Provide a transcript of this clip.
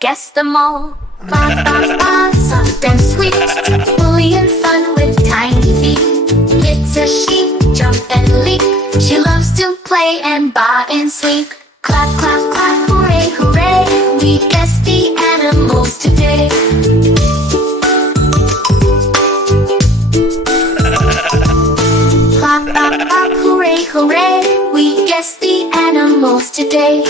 guess them all. Ba ba ba, soft and sweet, bully and fun with tiny feet. It's a sheep, jump and leap. She loves to play and bob and sweep. Clap, clap, clap, hooray, hooray. We guessed the animals today. Clap, clap, clap, hooray, hooray. We guessed the animals today.